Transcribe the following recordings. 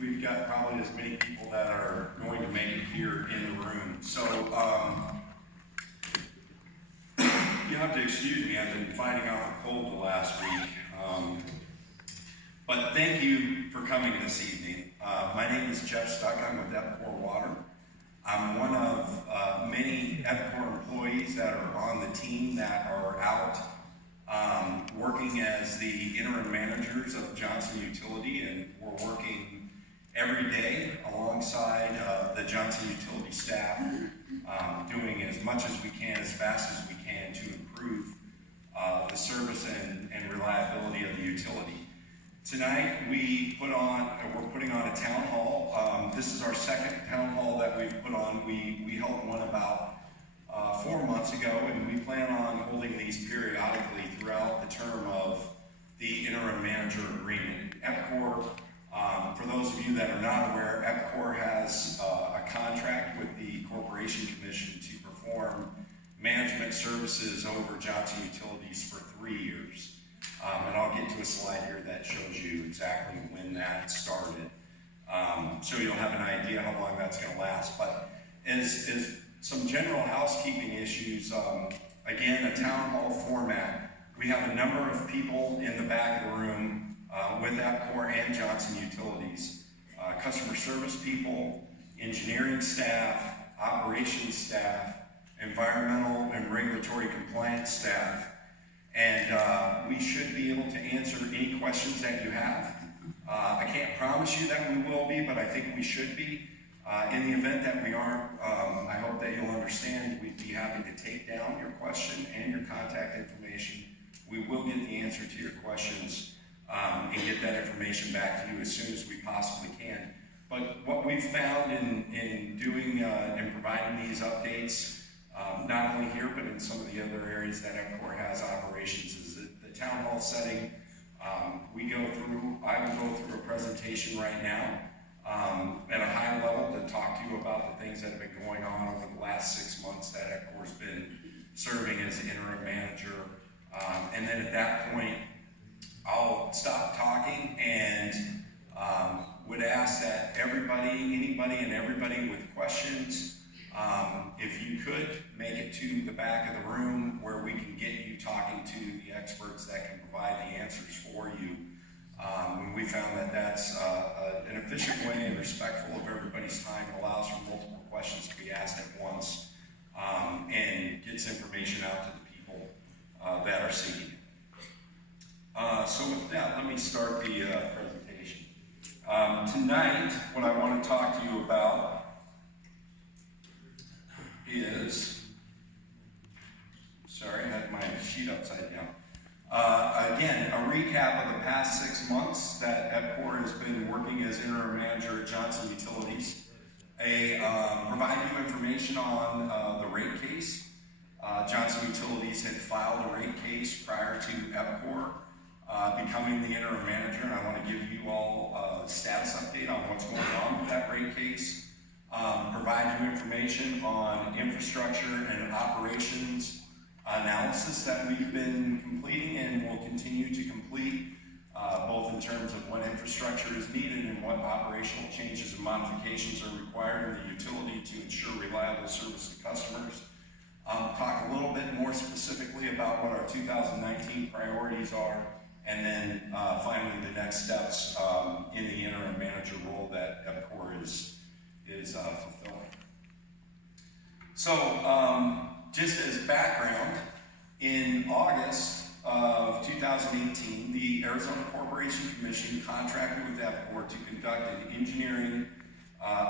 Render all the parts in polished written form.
we've got probably as many people that are going to make it here in the room. So you have to excuse me, I've been fighting off a cold the last week. But thank you for coming this evening. My name is Jeff Stuck. I'm with Epcor Water. I'm one of many Epcor employees that are on the team that are out working as the interim managers of Johnson Utility, and we're working every day alongside the Johnson Utility staff, doing as much as we can, as fast as we can, to improve the service and reliability of the utility. Tonight we're putting on a town hall. This is our second town hall that we've put on. We held one about 4 months ago, and we plan on holding these periodically throughout the term of the interim manager agreement. Epcor, for those of you that are not aware, Epcor has a contract with the Corporation Commission to perform management services over Johnson Utilities for 3 years. And I'll get to a slide here that shows you exactly when that started. So you'll have an idea how long that's going to last. But as some general housekeeping issues, again, a town hall format. We have a number of people in the back of the room with Epcor and Johnson Utilities. Customer service people, engineering staff, operations staff, environmental and regulatory compliance staff. And we should be able to answer any questions that you have. I can't promise you that we will be, but I think we should be. In the event that we aren't, I hope that you'll understand we'd be happy to take down your question and your contact information. We will get the answer to your questions and get that information back to you as soon as we possibly can. But what we've found in doing and providing these updates, not only here, but in some of the other areas that Epcor has operations, is that the town hall setting, I will go through a presentation right now at a high level to talk to you about the things that have been going on over the last 6 months that Epcor's been serving as interim manager. And then at that point, I'll stop talking and would ask that anybody and everybody with questions, if you could make it to the back of the room where we can get you talking to the experts that can provide the answers for you. We found that that's an efficient way and respectful of everybody's time, allows for multiple questions to be asked at once, and gets information out to the people that are seeking it. So with that, let me start the presentation. Tonight, what I want to talk to you about is, sorry, I had my sheet upside down. Again, a recap of the past 6 months that Epcor has been working as interim manager at Johnson Utilities. Provide you information on the rate case. Johnson Utilities had filed a rate case prior to Epcor becoming the interim manager, and I want to give you all a status update on what's going on with that rate case. Provide you information on infrastructure and operations analysis that we've been completing and will continue to complete, both in terms of what infrastructure is needed and what operational changes and modifications are required in the utility to ensure reliable service to customers. Talk a little bit more specifically about what our 2019 priorities are, and then finally the next steps in the interim manager role that Epcor is fulfilling. So, just as background, in August of 2018, the Arizona Corporation Commission contracted with Epcor to conduct an engineering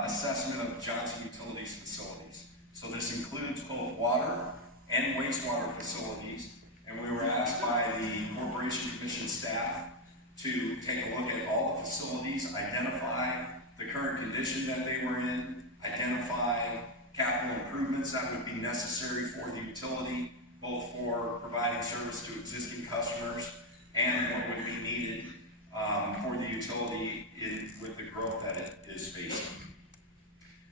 assessment of Johnson Utilities facilities. So this includes both water and wastewater facilities, and we were asked by the Corporation Commission staff to take a look at all the facilities, identify the current condition that they were in, identify capital improvements that would be necessary for the utility, both for providing service to existing customers and what would be needed for the utility with the growth that it is facing.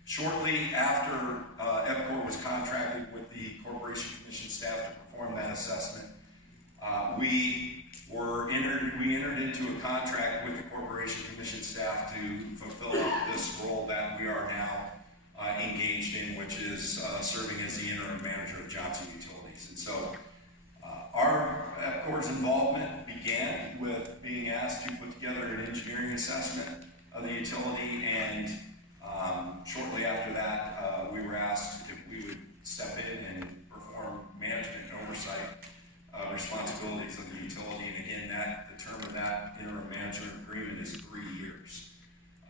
Shortly after Epcor was contracted with the Corporation Commission staff to perform that assessment, we entered into a contract with the Corporation Commission staff to to fulfill this role that we are now engaged in, which is serving as the interim manager of Johnson Utilities. And so our Epcor's involvement began with being asked to put together an engineering assessment of the utility, and shortly after that, we were asked if we would step in and perform management and oversight responsibilities of the utility. And again, the term of that interim management agreement is 3 years.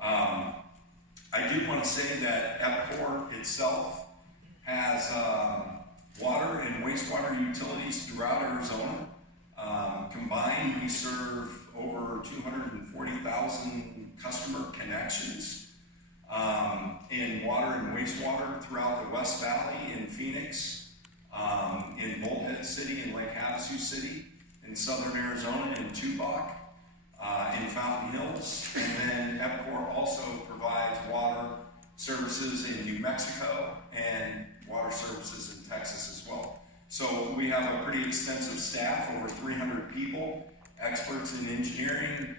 I do want to say that Epcor itself has water and wastewater utilities throughout Arizona. Combined, we serve over 240,000 customer connections in water and wastewater throughout the West Valley, in Phoenix, in Bullhead City, in Lake Havasu City, in southern Arizona, in Tubac, in Fountain Hills. And then Epcor also provides water services in New Mexico and water services in Texas as well. So we have a pretty extensive staff, over 300 people, experts in engineering,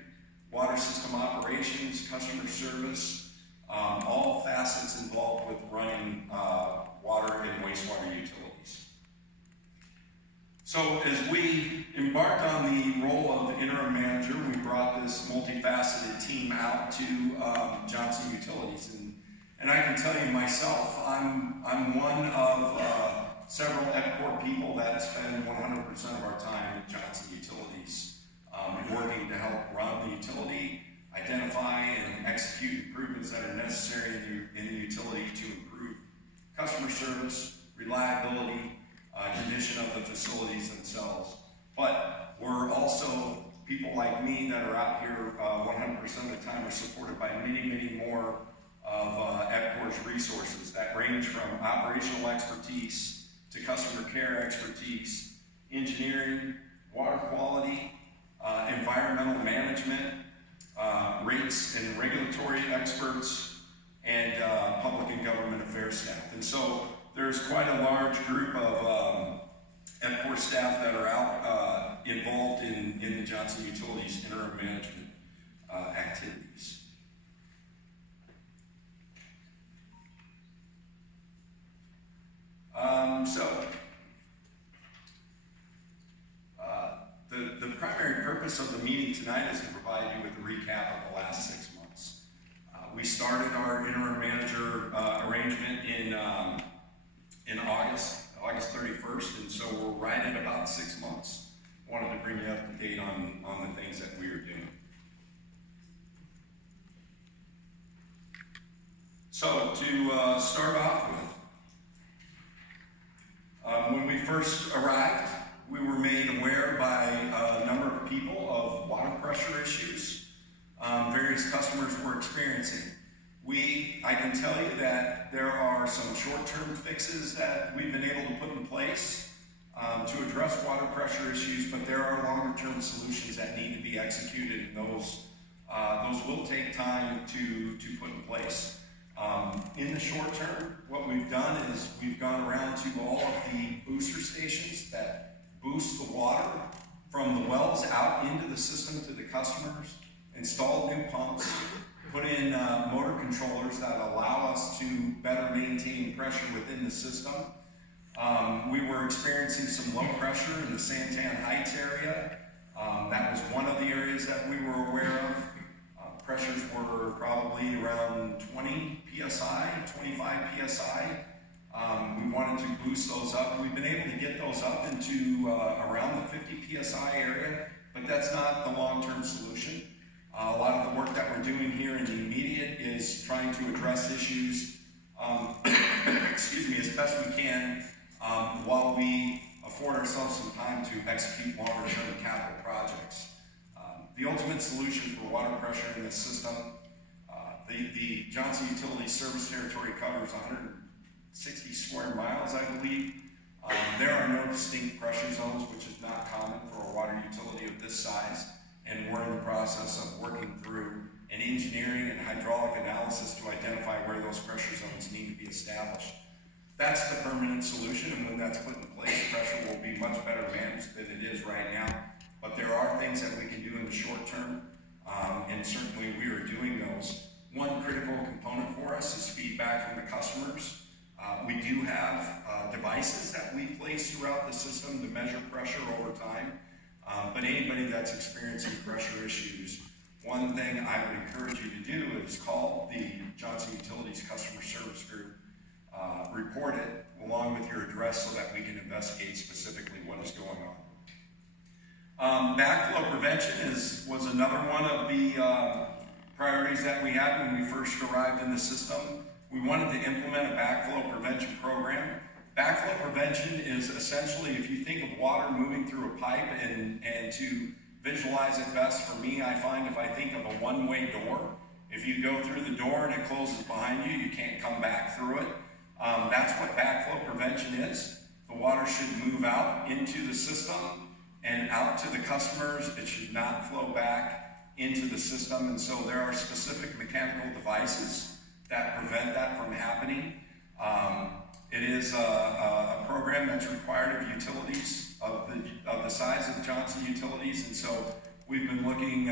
water system operations, customer service, all facets involved with running water and wastewater utilities. So as we embarked on the role of interim manager, we brought this multifaceted team out to Johnson Utilities. And I can tell you myself, I'm one of several Epcor people that spend 100% of our time at Johnson Utilities, working to help run the utility, identify and execute improvements that are necessary in the utility to improve customer service, reliability, condition of the facilities themselves. But we're also, people like me that are out here 100% of the time are supported by many, many more of Epcor's resources that range from operational expertise to customer care expertise, engineering, water quality, environmental management, rates and regulatory experts, and public and government affairs staff. And so there's quite a large group of Epcor staff that are out involved in the Johnson Utilities interim management activities. The primary purpose of the meeting tonight is to provide you with a recap of the last 6 months. We started our interim manager arrangement in August 31st, and so we're right at about 6 months. Wanted to bring you up to date on the things that we are doing. So to start off with, when we first arrived, we were made aware by a number of people of water pressure issues various customers were experiencing. I can tell you that there are some short-term fixes that we've been able to put in place to address water pressure issues, but there are longer-term solutions that need to be executed, and those will take time to put in place. In the short term, what we've done is we've gone around to all of the booster stations that boost the water from the wells out into the system to the customers, installed new pumps, put in motor controllers that allow us to better maintain pressure within the system. We were experiencing some low pressure in the Santan Heights area. That was one of the areas that we were aware of. Pressures were probably around 20 psi, 25 psi. We wanted to boost those up. We've been able to get those up into around the 50 psi area, but that's not the long-term solution. A lot of the work that we're doing here in the immediate is trying to address issues, excuse me, as best we can while we afford ourselves some time to execute longer-term capital projects. The ultimate solution for water pressure in this system, the Johnson Utilities service territory covers 160 square miles, I believe. There are no distinct pressure zones, which is not common for a water utility of this size, and we're in the process of working through an engineering and hydraulic analysis to identify where those pressure zones need to be established. That's the permanent solution, and when that's put in place, pressure will be much better managed than it is right now. But there are things that we can do in the short term, and certainly we are doing those. progress is feedback from the customers. We do have devices that we place throughout the system to measure pressure over time. But anybody that's experiencing pressure issues, one thing I would encourage you to do is call the Johnson Utilities Customer Service Group, report it along with your address so that we can investigate specifically what is going on. Backflow prevention was another one of the priorities that we had when we first arrived in the system. We wanted to implement a backflow prevention program. Backflow prevention is essentially, if you think of water moving through a pipe, and to visualize it best for me, I find if I think of a one-way door, if you go through the door and it closes behind you, you can't come back through it. That's what backflow prevention is. The water should move out into the system and out to the customers. It should not flow back into the system, and so there are specific mechanical devices that prevent that from happening. It is a program that's required of utilities of the size of Johnson Utilities, and so we've been looking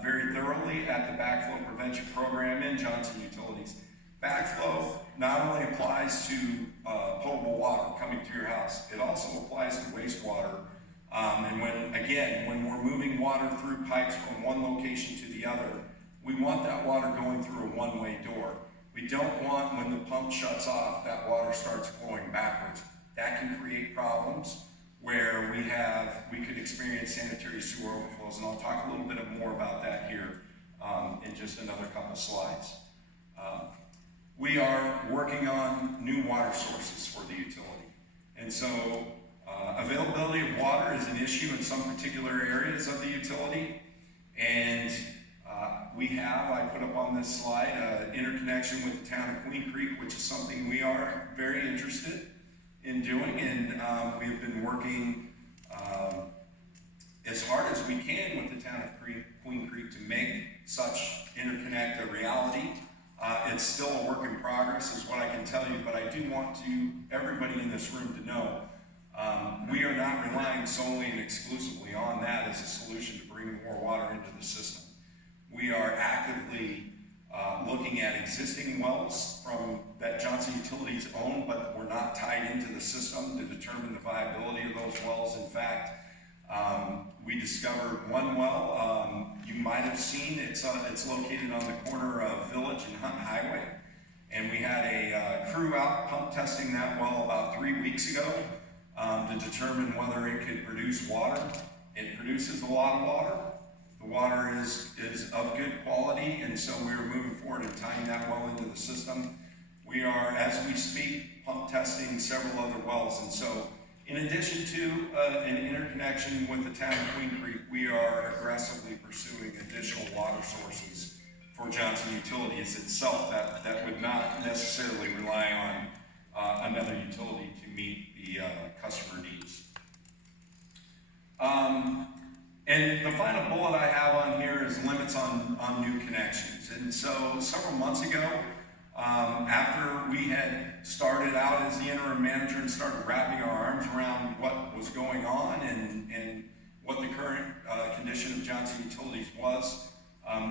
very thoroughly at the backflow prevention program in Johnson Utilities. Backflow not only applies to potable water coming to your house, it also applies to wastewater. And when we're moving water through pipes from one location to the other, we want that water going through a one-way door. We don't want, when the pump shuts off, that water starts flowing backwards. That can create problems where we could experience sanitary sewer overflows, and I'll talk a little bit more about that here in just another couple slides. We are working on new water sources for the utility, and so availability of water is an issue in some particular areas of the utility, and I put up on this slide, interconnection with the town of Queen Creek, which is something we are very interested in doing, and we have been working as hard as we can with the town of Queen Creek to make such interconnect a reality. It's still a work in progress is what I can tell you, but I do want everybody in this room to know we are not relying solely and exclusively on that as a solution to bring more water into the system. We are actively looking at existing wells that Johnson Utilities own, but we're not tied into the system to determine the viability of those wells. In fact, we discovered one well. You might have seen it's located on the corner of Village and Hunt Highway, and we had a crew out pump testing that well about 3 weeks ago to determine whether it could produce water. It produces a lot of water. The water is of good quality, and so we're moving forward and tying that well into the system. We are, as we speak, pump testing several other wells, and so in addition to an interconnection with the town of Queen Creek, we are aggressively pursuing additional water sources for Johnson Utilities itself that would not necessarily rely on another utility to meet the customer needs. And the final bullet I have on here is limits on new connections. And so several months ago, after we had started out as the interim manager and started wrapping our arms around what was going on and what the current condition of Johnson Utilities was,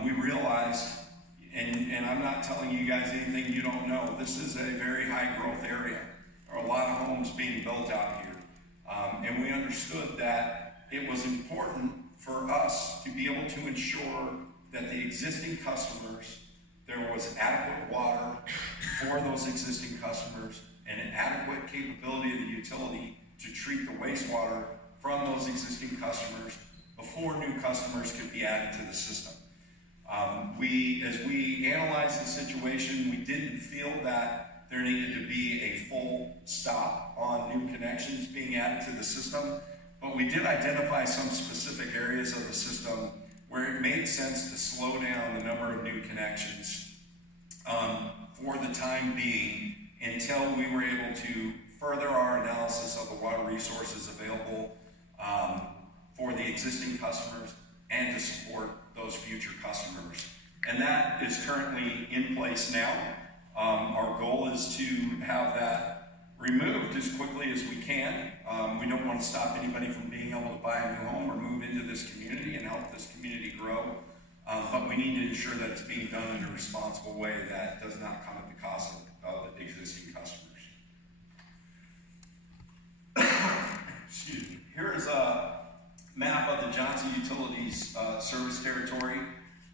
we realized, and I'm not telling you guys anything you don't know, this is a very high growth area. There are a lot of homes being built out here. And we understood that it was important for us to be able to ensure that the existing customers, there was adequate water for those existing customers and an adequate capability of the utility to treat the wastewater from those existing customers before new customers could be added to the system. As we analyzed the situation, we didn't feel that there needed to be a full stop on new connections being added to the system, but we did identify some specific areas of the system where it made sense to slow down the number of new connections for the time being until we were able to further our analysis of the water resources available for the existing customers and to support those future customers. And that is currently in place now. Our goal is to have that removed as quickly as we can. We don't want to stop anybody from being able to buy a new home or move into this community and help this community grow. but we need to ensure that it's being done in a responsible way that does not come at the cost of existing customers. Excuse me. Here is a map of the Johnson Utilities service territory.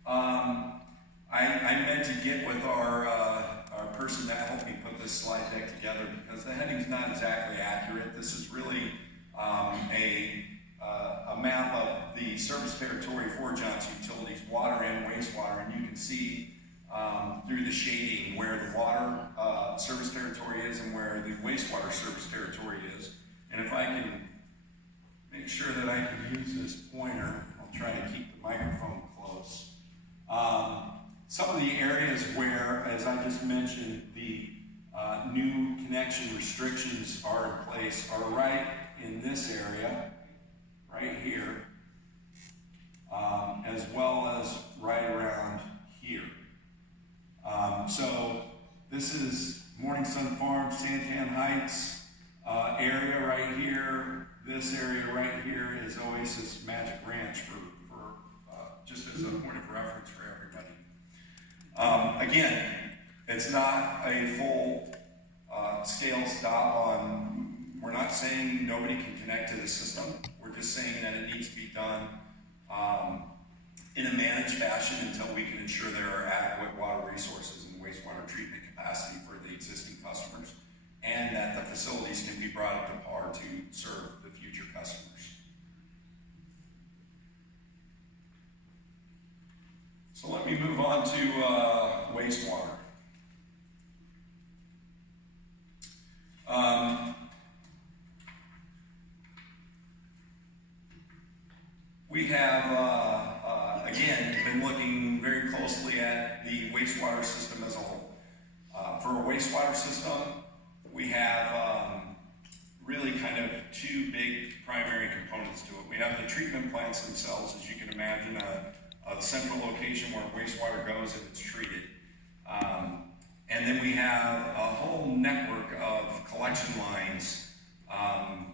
I meant to get with our person that helped me put this slide deck together because the heading's not exactly accurate. This is really a map of the service territory for Johnson Utilities, water and wastewater, and you can see through the shading where the water service territory is and where the wastewater service territory is. And if I can make sure that I can use this pointer, I'll try to keep the microphone close. Some of the areas where, as I just mentioned, the new connection restrictions are in place are right in this area, right here, as well as right around here. So this is Morning Sun Farm, Santan Heights area right here. This area right here is Oasis Magic Ranch for just as a point of reference for everybody. Again, it's not a full scale stop on, we're not saying nobody can connect to the system. We're just saying that it needs to be done in a managed fashion until we can ensure there are adequate water resources and wastewater treatment capacity for the existing customers, and that the facilities can be brought up to par to serve the future customers. So let me move on to wastewater. We have, again, been looking very closely at the wastewater system as a whole. For a wastewater system, we have really kind of two big primary components to it. We have the treatment plants themselves, as you can imagine, a central location where wastewater goes and it's treated. And then we have a whole network of collection lines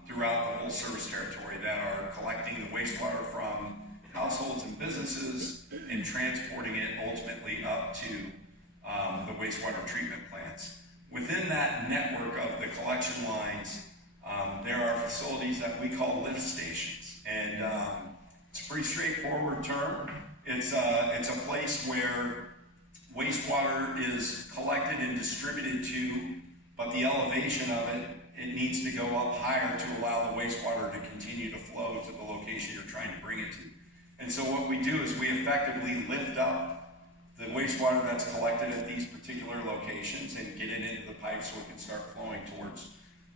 throughout the whole service territory that are collecting the wastewater from households and businesses and transporting it ultimately up to the wastewater treatment plants. Within that network of the collection lines, there are facilities that we call lift stations. And it's a pretty straightforward term. It's a place where wastewater is collected and distributed to, but the elevation of it needs to go up higher to allow the wastewater to continue to flow to the location you're trying to bring it to. And so what we do is we effectively lift up the wastewater that's collected at these particular locations and get it into the pipe so it can start flowing towards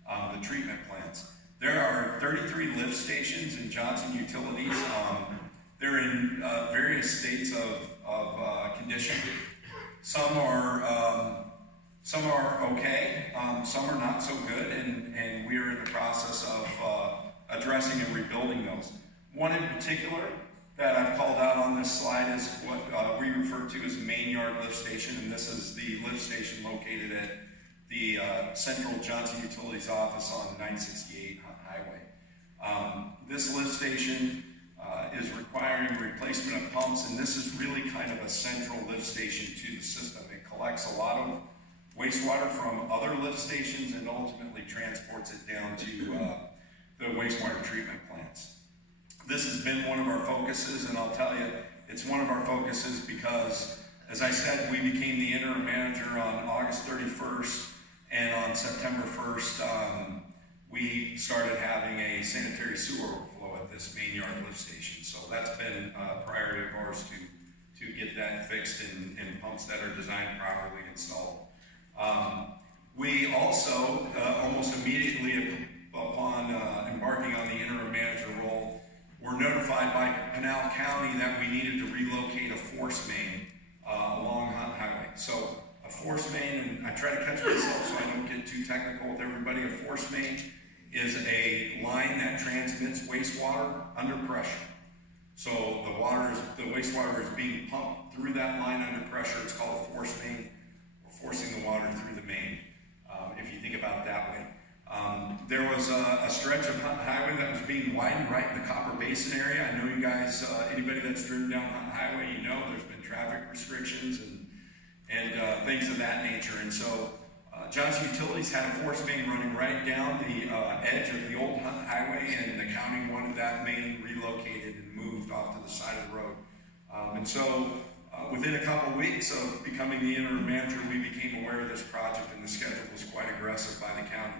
the treatment plants. There are 33 lift stations in Johnson Utilities. They're in various states of condition. Some are okay, some are not so good, and we are in the process of addressing and rebuilding those. One in particular that I've called out on this slide is what we refer to as a main yard lift station, and this is the lift station located at the Central Johnson Utilities office on 968 Highway. This lift station is requiring replacement of pumps, and this is really kind of a central lift station to the system. It collects a lot of wastewater from other lift stations and ultimately transports it down to the wastewater treatment plants. This has been one of our focuses, and I'll tell you, it's one of our focuses because, as I said, we became the interim manager on August 31st, and on September 1st, we started having a sanitary sewer overflow at this main yard lift station. So that's been a priority of ours to get that fixed and pumps that are designed properly installed. We also, almost immediately upon embarking on the interim manager role, were notified by Pinal County that we needed to relocate a force main along Hunt Highway. So a force main, and I try to catch myself so I don't get too technical with everybody, a force main is a line that transmits wastewater under pressure. So the wastewater is being pumped through that line under pressure. It's called a force main. We're forcing the water through the main, if you think about it that way. There was was a stretch of Hunt Highway that was being widened right in the Copper Basin area. I know you guys, anybody that's driven down Hunt Highway, you know there's been traffic restrictions and things of that nature. And so Johnson Utilities had a force main running right down the edge of the old Hunt Highway, and the county wanted that main relocated and moved off to the side of the road. And so within a couple of weeks of becoming the interim manager, we became aware of this project, and the schedule was quite aggressive by the county.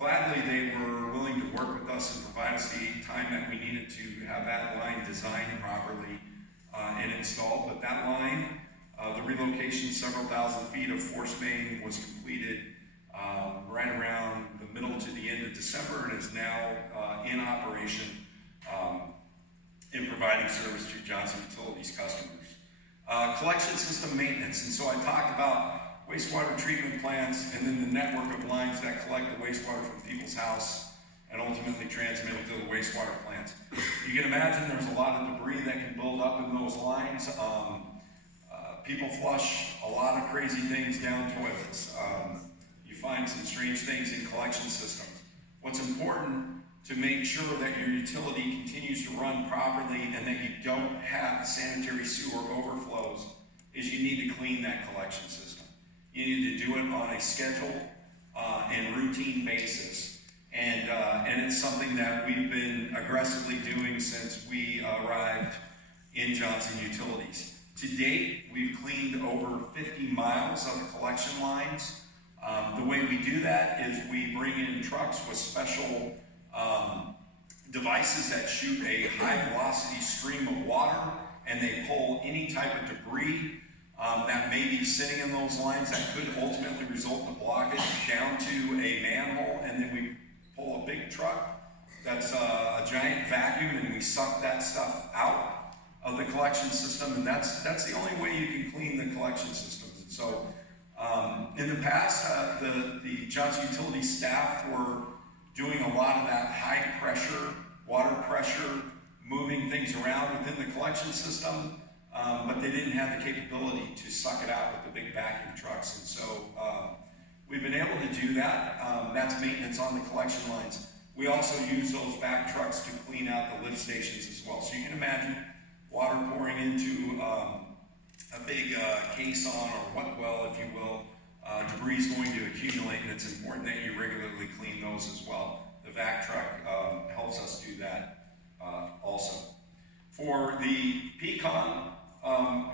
Gladly, they were willing to work with us and provide us the time that we needed to have that line designed properly and installed. But that line, the relocation, several thousand feet of force main, was completed right around the middle to the end of December, and is now in operation in providing service to Johnson Utilities customers. Collection system maintenance, and so I talked about wastewater treatment plants and then the network of lines that collect the wastewater from people's house and ultimately transmit it to the wastewater plants. You can imagine there's a lot of debris that can build up in those lines. People flush a lot of crazy things down toilets. You find some strange things in collection systems. What's important to make sure that your utility continues to run properly and that you don't have sanitary sewer overflows is you need to clean that collection system. You need to do it on a scheduled and routine basis. And it's something that we've been aggressively doing since we arrived in Johnson Utilities. To date, we've cleaned over 50 miles of collection lines. The way we do that is we bring in trucks with special devices that shoot a high velocity stream of water, and they pull any type of debris that may be sitting in those lines that could ultimately result in blockage down to a manhole, and then we pull a big truck that's a giant vacuum, and we suck that stuff out of the collection system, and that's the only way you can clean the collection systems. And so in the past, the Johnson Utilities staff were doing a lot of that high pressure, water pressure, moving things around within the collection system, but they didn't have the capability to suck it out with the big vacuum trucks. And so we've been able to do that. That's maintenance on the collection lines. We also use those vac trucks to clean out the lift stations as well. So you can imagine water pouring into a big caisson or wet well, if you will. Debris is going to accumulate, and it's important that you regularly clean those as well. The vac truck helps us do that also. For the Pecan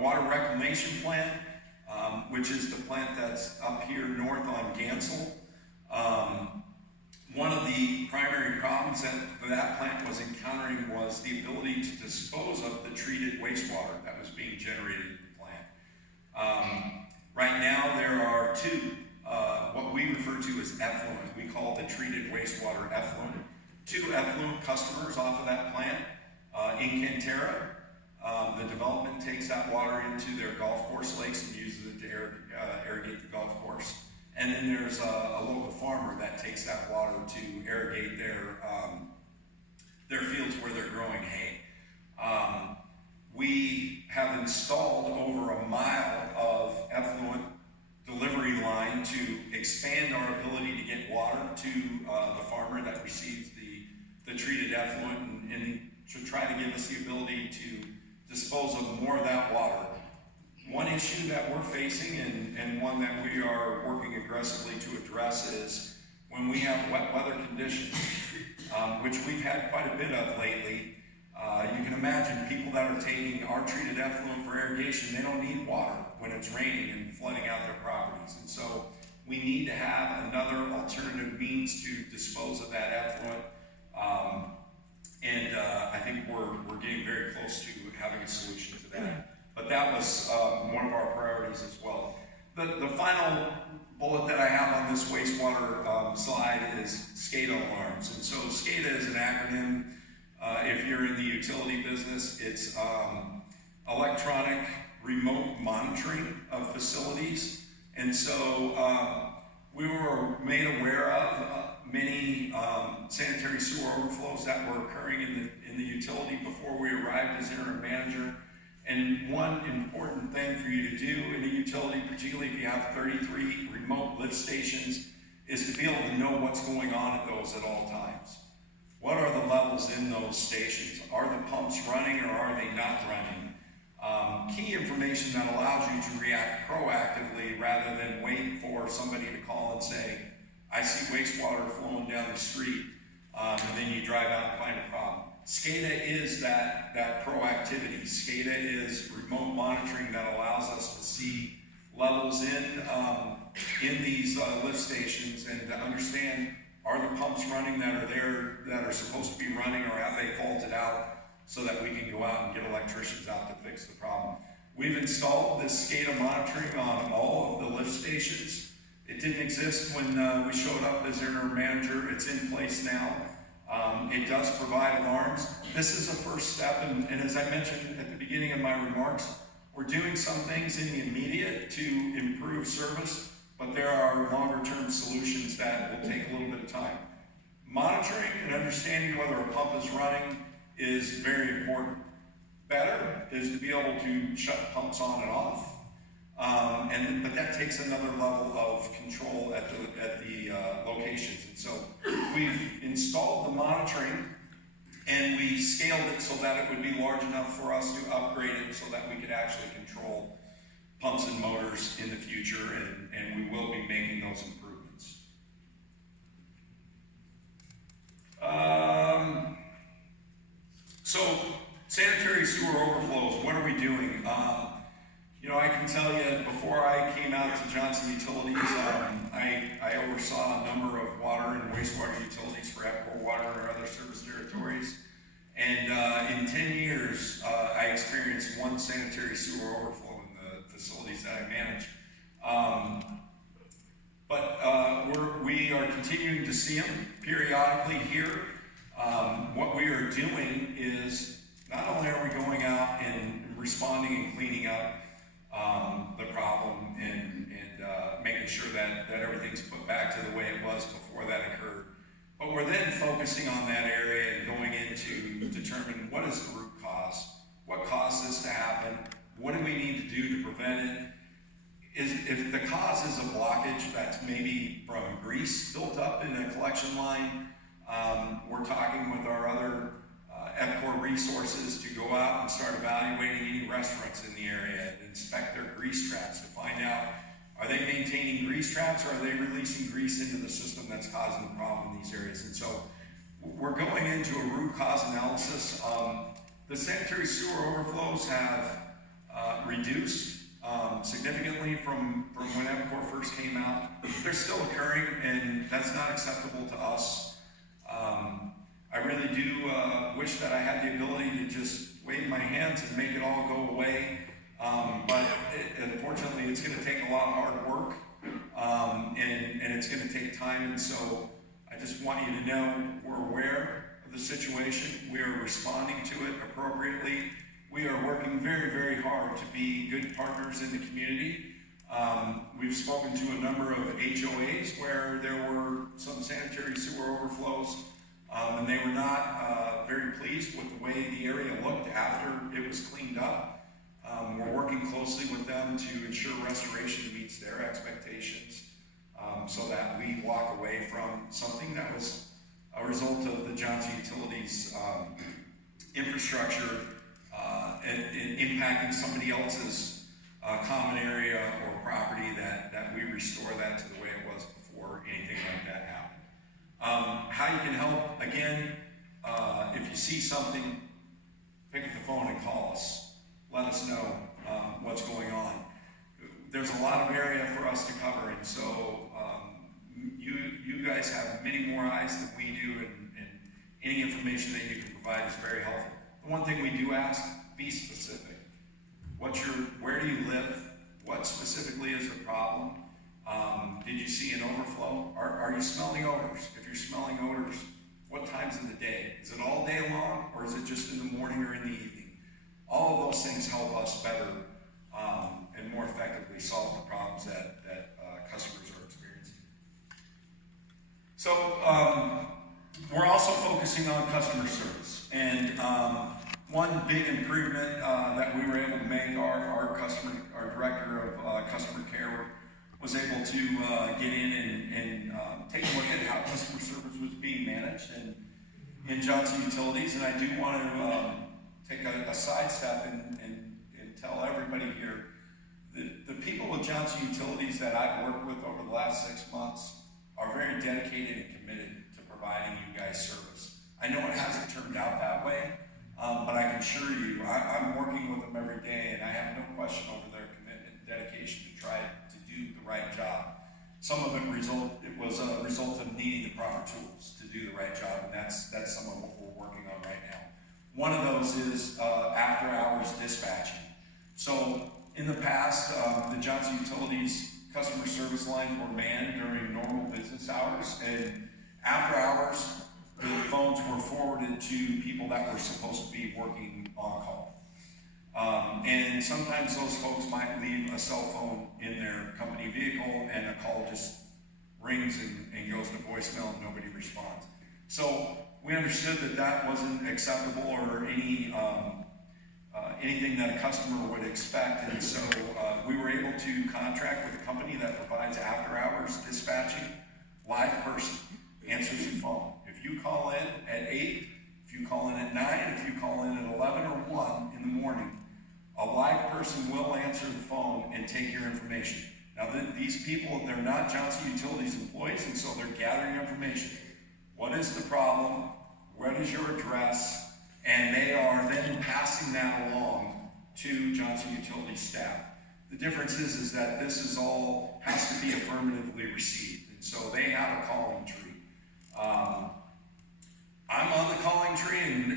water reclamation plant, which is the plant that's up here north on Gansel, one of the primary problems that plant was encountering was the ability to dispose of the treated wastewater that was being generated in the plant. Right now there are two, what we refer to as effluent. We call the treated wastewater effluent. Two effluent customers off of that plant. In Cantera, the development takes that water into their golf course lakes and uses it to irrigate the golf course. And then there's a local farmer that takes that water to irrigate their fields where they're growing hay. We have installed over a mile of effluent delivery line to expand our ability to get water to the farmer that receives the treated effluent, and to try to give us the ability to dispose of more of that water. One issue that we're facing, and one that we are working aggressively to address, is when we have wet weather conditions, which we've had quite a bit of lately. You can imagine people that are taking our treated effluent for irrigation, they don't need water when it's raining and flooding out their properties. And so we need to have another alternative means to dispose of that effluent. I think we're getting very close to having a solution to that. But that was one of our priorities as well. The final bullet that I have on this wastewater slide is SCADA alarms. And so SCADA is an acronym. If you're in the utility business, it's electronic remote monitoring of facilities. And so we were made aware of many sanitary sewer overflows that were occurring in the utility before we arrived as interim manager. And one important thing for you to do in a utility, particularly if you have 33 remote lift stations, is to be able to know what's going on at those at all times. What are the levels in those stations? Are the pumps running or are they not running? Key information that allows you to react proactively rather than wait for somebody to call and say, I see wastewater flowing down the street, and then you drive out and find a problem. SCADA is that proactivity. SCADA is remote monitoring that allows us to see levels in these lift stations and to understand, are the pumps running that are there that are supposed to be running, or have they faulted out, so that we can go out and get electricians out to fix the problem. We've installed this SCADA monitoring on all of the lift stations. It didn't exist when we showed up as interim manager. It's in place now. It does provide alarms. This is a first step, and as I mentioned at the beginning of my remarks, we're doing some things in the immediate to improve service, but there are longer term solutions that will take a little bit of time. Monitoring and understanding whether a pump is running is very important. Better is to be able to shut pumps on and off, but that takes another level of control at the locations. And so we've installed the monitoring, and we scaled it so that it would be large enough for us to upgrade it so that we could actually control pumps and motors in the future, and we will be making those improvements. So sanitary sewer overflows, what are we doing? I can tell you, before I came out to Johnson Utilities, I oversaw a number of water and wastewater utilities for Epcor Water or other service territories. And in 10 years, I experienced one sanitary sewer overflow in the facilities that I manage. We are continuing to see them periodically here. What we are doing is, not only are we going out and responding and cleaning up the problem and making sure that everything's put back to the way it was before that occurred, but we're then focusing on that area and going in to determine what is the root cause, what caused this to happen, what do we need to do to prevent it. If the cause is a blockage that's maybe from grease built up in a collection line, we're talking with our other Epcor resources to go out and start evaluating any restaurants in the area and inspect their grease traps to find out, are they maintaining grease traps, or are they releasing grease into the system that's causing the problem in these areas? And so we're going into a root cause analysis. The sanitary sewer overflows have reduced significantly from when Epcor first came out. They're still occurring, and that's not acceptable to us. I really do wish that I had the ability to just wave my hands and make it all go away, but unfortunately it's going to take a lot of hard work, and it's going to take time. And so I just want you to know we're aware of the situation. We are responding to it appropriately. We are working very, very hard to be good partners in the community. We've spoken to a number of HOAs where there were some sanitary sewer overflows, and they were not very pleased with the way the area looked after it was cleaned up. We're working closely with them to ensure restoration meets their expectations, so that we walk away from something that was a result of the Johnson Utilities infrastructure and impacting somebody else's common area or property, that we restore that to the way it was before anything like that happened. How you can help, again, if you see something, pick up the phone and call us. Let us know what's going on. There's a lot of area for us to cover, and so you guys have many more eyes than we do, and any information that you can provide is very helpful. The one thing we do ask, be specific. Where do you live? What specifically is the problem? Did you see an overflow? Are you smelling odors? If you're smelling odors, what times of the day? Is it all day long, or is it just in the morning or in the evening? All of those things help us better and more effectively solve the problems that customers are experiencing. So we're also focusing on customer service, and one big improvement that we were able to make, our director of customer care was able to get in and take a look at how customer service was being managed in Johnson Utilities. And I do want to take a sidestep and tell everybody here that the people with Johnson Utilities that I've worked with over the last 6 months are very dedicated and committed to providing you guys service. I know it hasn't turned out that way, but I can assure you, I'm working with them every day, and I have no question over their commitment and dedication to try to do the right job. Some of it was a result of needing the proper tools to do the right job, and that's some of what we're working on right now. One of those is after-hours dispatching. So in the past, the Johnson Utilities customer service lines were manned during normal business hours, and after hours, the phones were forwarded to people that were supposed to be working on call. And sometimes those folks might leave a cell phone in their company vehicle, and a call just rings and goes to voicemail and nobody responds. So we understood that that wasn't acceptable or anything that a customer would expect, and so we were able to contract with a company that provides after-hours dispatching. Live person answers the phone. If you call in at 8, if you call in at 9, if you call in at 11 or 1 in the morning, a live person will answer the phone and take your information. Now, these people, they're not Johnson Utilities employees, and so they're gathering information. What is the problem? What is your address? And they are then passing that along to Johnson Utilities staff. The difference is that this is all has to be affirmatively received, and so they have a calling tree. I'm on the calling tree, and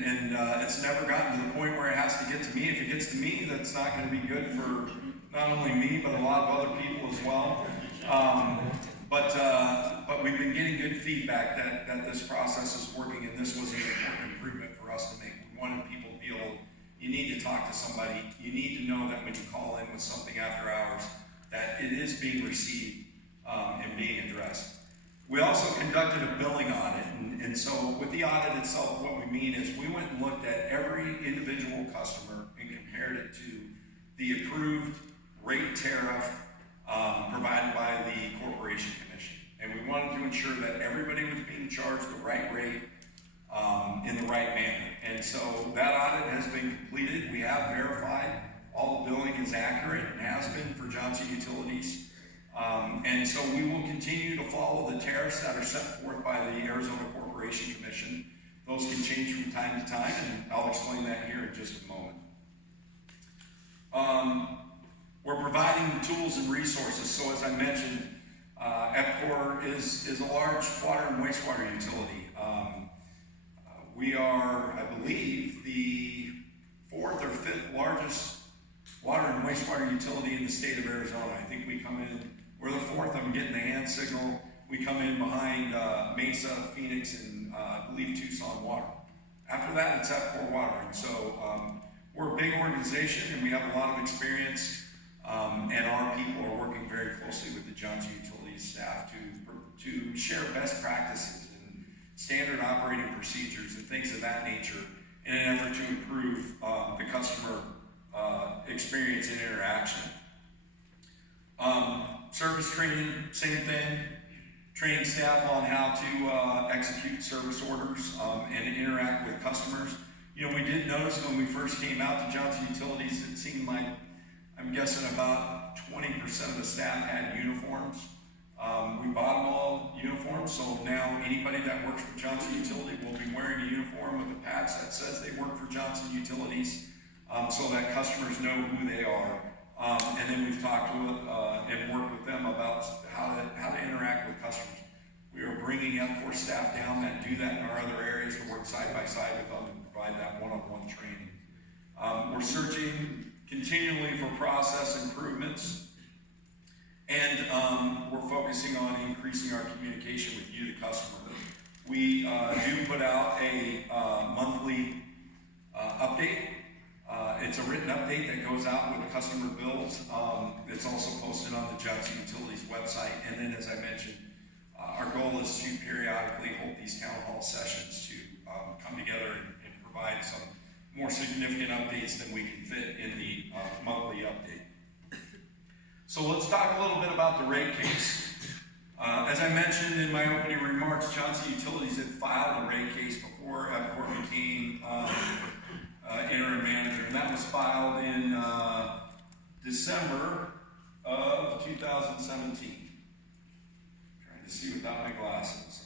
it's never gotten to the point where it has to get to me. If it gets to me, that's not going to be good for not only me, but a lot of other people as well. But we've been getting good feedback that this process is working, and this was an important improvement for us to make. We wanted people to be able, you need to talk to somebody. You need to know that when you call in with something after hours, that it is being received and being addressed. We also conducted a billing audit, and so with the audit itself, what we mean is we went and looked at every individual customer and compared it to the approved rate tariff provided by the Corporation Commission. And we wanted to ensure that everybody was being charged the right rate in the right manner. And so that audit has been completed. We have verified all the billing is accurate and has been for Johnson Utilities. And so we will continue to follow the tariffs that are set forth by the Arizona Corporation Commission. Those can change from time to time, and I'll explain that here in just a moment. We're providing tools and resources. So as I mentioned, Epcor is a large water and wastewater utility. We are, I believe, the 4th or 5th largest water and wastewater utility in the state of Arizona. I think we come in, we're the 4th. I'm getting the hand signal. We come in behind Mesa, Phoenix, and I believe Tucson Water. After that, it's Epcor Water. And so we're a big organization, and we have a lot of experience, and our people are working very closely with the Johnson Utilities staff to share best practices and standard operating procedures and things of that nature in an effort to improve the customer experience and interaction. Service training, same thing. Train staff on how to execute service orders and interact with customers. You know, we did notice when we first came out to Johnson Utilities, it seemed like, I'm guessing about 20% of the staff had uniforms. We bought them all uniforms, so now anybody that works for Johnson Utility will be wearing a uniform with a patch that says they work for Johnson Utilities, so that customers know who they are. And then we've talked with and worked with them about how to interact with customers. We are bringing Epcor staff down that do that in our other areas to work side by side with them and provide that one-on-one training. We're searching continually for process improvements, and we're focusing on increasing our communication with you, the customer. We do put out a monthly update. It's a written update that goes out with customer bills. It's also posted on the Johnson Utilities website. And then, as I mentioned, our goal is to periodically hold these town hall sessions to come together and provide some more significant updates than we can fit in the monthly update. So let's talk a little bit about the rate case. As I mentioned in my opening remarks, Johnson Utilities had filed a rate case before Epcor became interim manager, and that was filed in December of 2017. Trying to see without my glasses.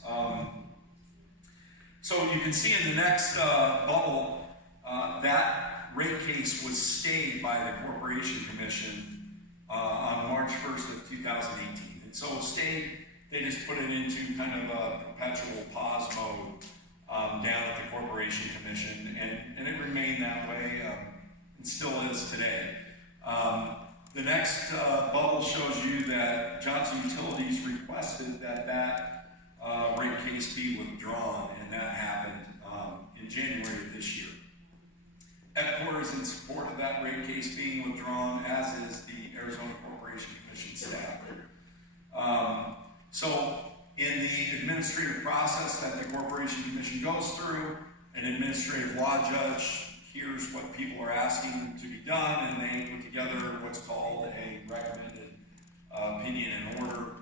So you can see in the next bubble, that rate case was stayed by the Corporation Commission on March 1st of 2018. And so stayed, they just put it into kind of a perpetual pause mode down at the Corporation Commission, and it remained that way, and still is today. The next bubble shows you that Johnson Utilities requested that rate case be withdrawn, and that happened in January of this year. Epcor is in support of that rate case being withdrawn, as is the Arizona Corporation Commission staff. So in the administrative process that the Corporation Commission goes through, an administrative law judge hears what people are asking to be done, and they put together what's called a recommended opinion and order,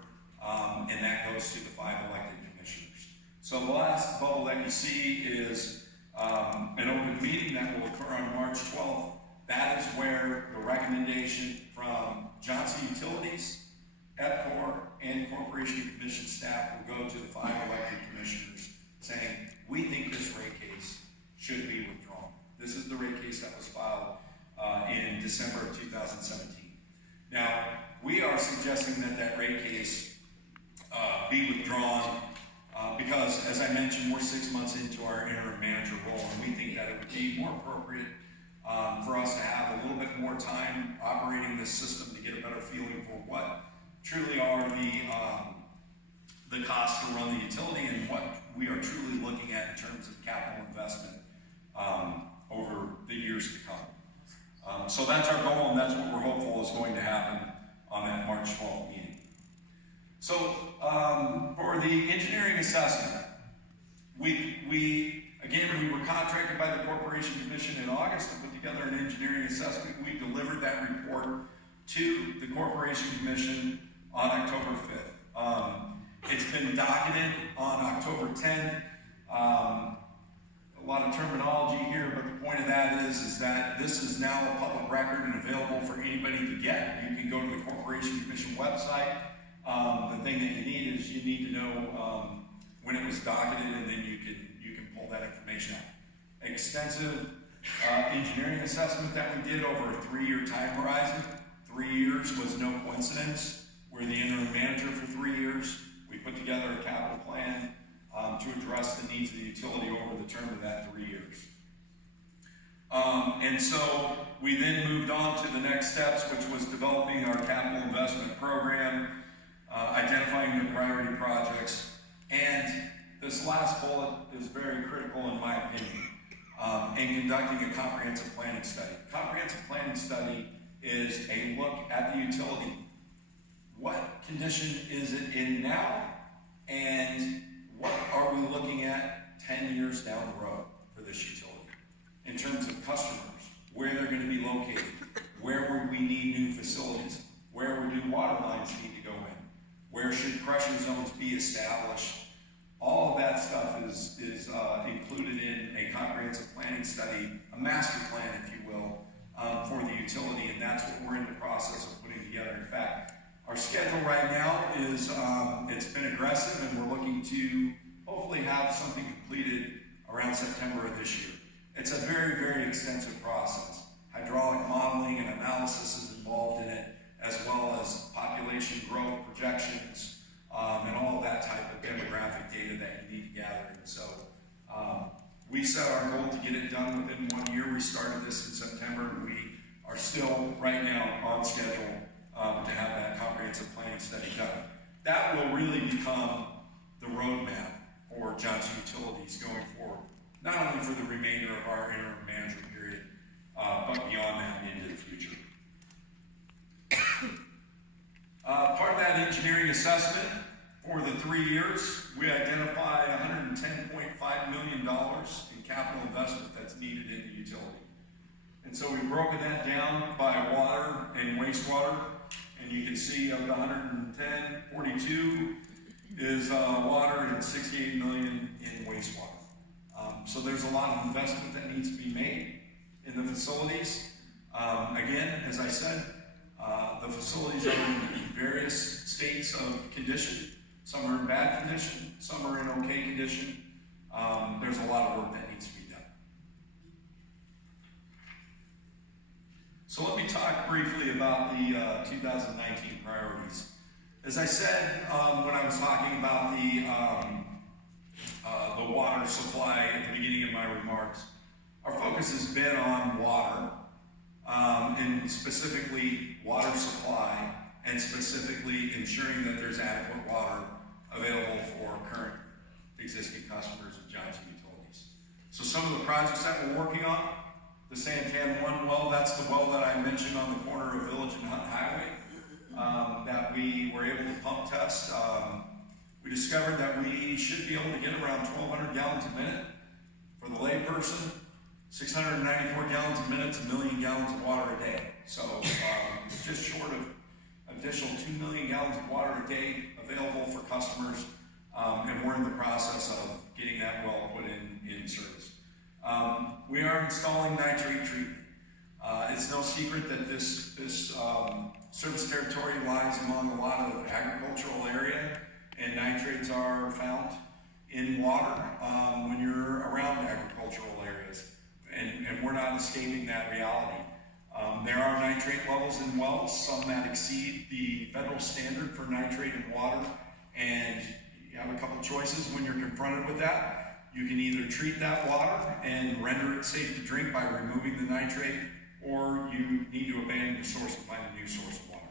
and that goes to the 5 elected commissioners. So the last bubble that you see is an open meeting that will occur on March 12th. That is where the recommendation from Johnson Utilities, Epcor, and Corporation Commission staff will go to the 5 elected commissioners saying, we think this rate case should be withdrawn. This is the rate case that was filed in December of 2017. Now, we are suggesting that rate case be withdrawn because, as I mentioned, we're 6 months into our interim manager role, and we think that it would be more appropriate for us to have a little bit more time operating this system to get a better feeling for what truly are the costs to run the utility and what we are truly looking at in terms of capital investment over the years to come. So that's our goal, and that's what we're hopeful is going to happen on that March 12th meeting. So for the engineering assessment, we were contracted by the Corporation Commission in August to put together an engineering assessment. We delivered that report to the Corporation Commission on October 5th. It's been docketed on October 10th. A lot of terminology here, but the point of that is that this is now a public record and available for anybody to get. You can go to the Corporation Commission website. The thing that you need is you need to know when it was docketed, and then you can pull that information out. Extensive engineering assessment that we did over a 3-year time horizon. 3 years was no coincidence. We're the interim manager for 3 years. We put together a capital plan to address the needs of the utility over the term of that 3 years. And so we then moved on to the next steps, which was developing our capital investment program, identifying the priority projects, and this last bullet is very critical in my opinion, in conducting a comprehensive planning study. Comprehensive planning study is a look at the utility. What condition is it in now, and what are we looking at 10 years down the road for this utility? In terms of customers, where they're going to be located, where would we need new facilities, where would new water lines need to go in, where should pressure zones be established. All of that stuff is included in a comprehensive planning study, a master plan, if you will, for the utility, and that's what we're in the process of putting together. In fact, our schedule right now is, it's been aggressive, and we're looking to hopefully have something completed around September of this year. It's a very, very extensive process. Hydraulic modeling and analysis is involved in it, as well as population growth projections, and all of that type of demographic data that you need to gather. And so we set our goal to get it done within 1 year. We started this in September, and we are still right now on schedule to have that comprehensive planning study done. That will really become the roadmap for Johnson Utilities going forward, not only for the remainder of our interim manager period, but beyond that and into the future. Part of that engineering assessment for the 3 years, we identified $110.5 million in capital investment that's needed in the utility. And so we've broken that down by water and wastewater, And you can see of the 110, 42 is water and 68 million in wastewater. So there's a lot of investment that needs to be made in the facilities. Again, as I said, the facilities are in various states of condition. Some are in bad condition, some are in okay condition. There's a lot of work that needs to be done. So let me talk briefly about the 2019 priorities. As I said when I was talking about the water supply at the beginning of my remarks, our focus has been on water, and specifically water supply, and specifically ensuring that there's adequate water available for current existing customers of Johnson Utilities. So some of the projects that we're working on, the Santan 1 well, that's the well that I mentioned on the corner of Village and Hunt Highway, that we were able to pump test. We discovered that we should be able to get around 1,200 gallons a minute. For the layperson, 694 gallons a minute is 1 million gallons of water a day. So it's just short of additional 2 million gallons of water a day available for customers, and we're in the process of getting that well put in service. We are installing nitrate treatment. It's no secret that this service territory lies among a lot of agricultural area, and nitrates are found in water when you're around agricultural areas, and we're not escaping that reality. There are nitrate levels in wells, some that exceed the federal standard for nitrate in water, and you have a couple choices when you're confronted with that. You can either treat that water and render it safe to drink by removing the nitrate, or you need to abandon your source and find a new source of water.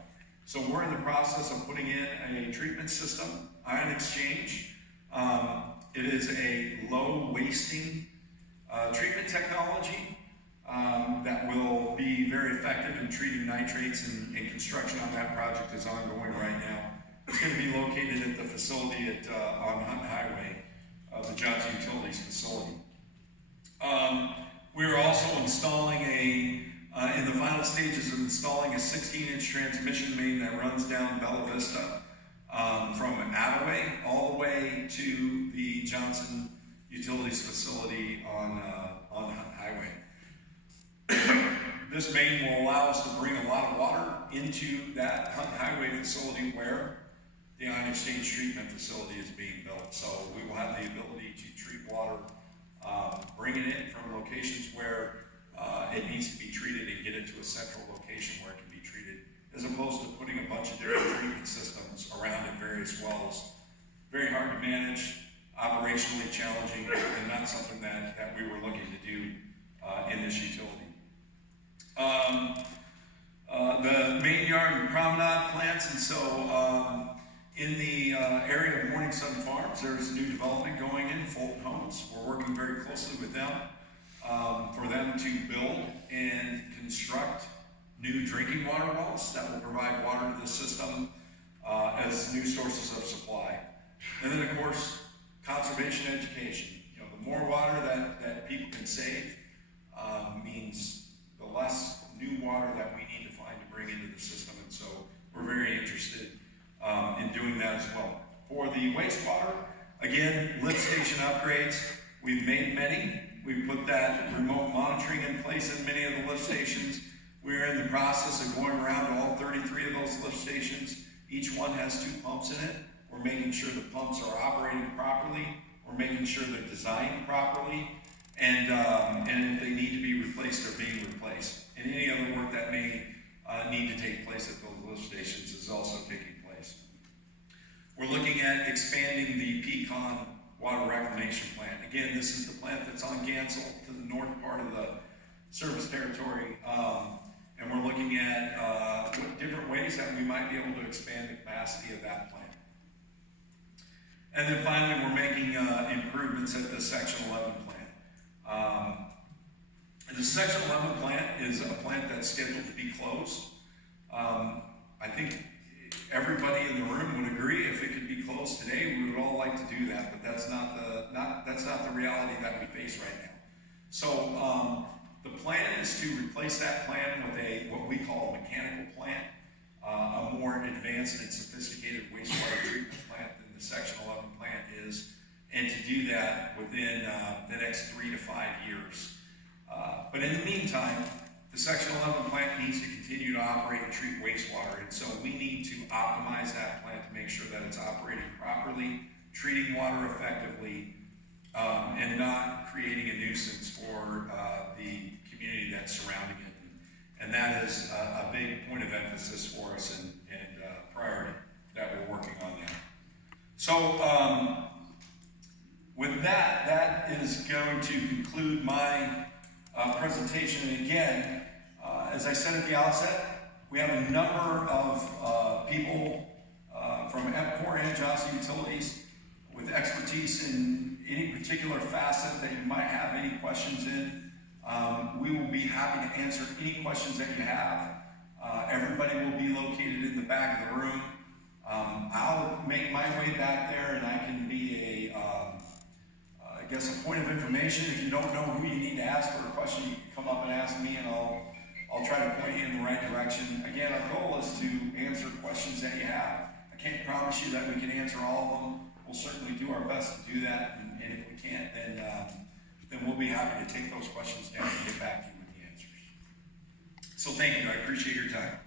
So we're in the process of putting in a treatment system, ion exchange. It is a low wasting treatment technology that will be very effective in treating nitrates, and construction on that project is ongoing right now. It's going to be located at the facility on Hunt Highway, the Johnson Utilities facility. We're also installing in the final stages of installing a 16-inch transmission main that runs down Bella Vista from Attaway all the way to the Johnson Utilities facility on Hunt Highway. This main will allow us to bring a lot of water into that Hunt Highway facility where the ion exchange treatment facility is being built. So we will have the ability to treat water, bring it in from locations where it needs to be treated, and get it to a central location where it can be treated, as opposed to putting a bunch of different treatment systems around in various wells. Very hard to manage, operationally challenging, and not something that we were looking to do in this utility. The main yard and promenade plants, and so in the area of Morning Sun Farms, there's a new development going in, Fulton Homes. We're working very closely with them for them to build and construct new drinking water wells that will provide water to the system as new sources of supply. And then, of course, conservation education. You know, the more water that people can save means the less new water that we need to find to bring into the system. And so we're very interested in doing that as well. For the wastewater, again, lift station upgrades. We've made many. We've put that remote monitoring in place in many of the lift stations. We're in the process of going around all 33 of those lift stations. Each one has 2 pumps in it. We're making sure the pumps are operating properly. We're making sure they're designed properly. And if they need to be replaced, they're being replaced. And any other work that may need to take place at those lift stations is also taking place. We're looking at expanding the Pecan Water Reclamation Plant. Again, this is the plant that's on Gansel to the north part of the service territory. And we're looking at different ways that we might be able to expand the capacity of that plant. And then finally, we're making improvements at the Section 11 plant. The Section 11 plant is a plant that's scheduled to be closed. I think everybody in the room would agree if it could be closed today, we would all like to do that, but that's not the reality that we face right now. So the plan is to replace that plant with what we call a mechanical plant. a more advanced and sophisticated wastewater treatment plant than the Section 11 plant is, and to do that within the next 3 to 5 years. But in the meantime, the Section 11 plant needs to continue to operate and treat wastewater, and so we need to optimize that plant to make sure that it's operating properly, treating water effectively, and not creating a nuisance for the community that's surrounding it. And that is a big point of emphasis for us and priority that we're working on that. So with that, that is going to conclude my presentation. And again, as I said at the outset, we have a number of people from Epcor and Johnson Utilities with expertise in any particular facet that you might have any questions in. We will be happy to answer any questions that you have. Everybody will be located in the back of the room. I'll make my way back there, and I can be I guess a point of information. If you don't know who you need to ask for a question, you can come up and ask me, and I'll try to point you in the right direction. Again, our goal is to answer questions that you have. I can't promise you that we can answer all of them. We'll certainly do our best to do that, and if we can't, then we'll be happy to take those questions down and get back to you with the answers. So thank you. I appreciate your time.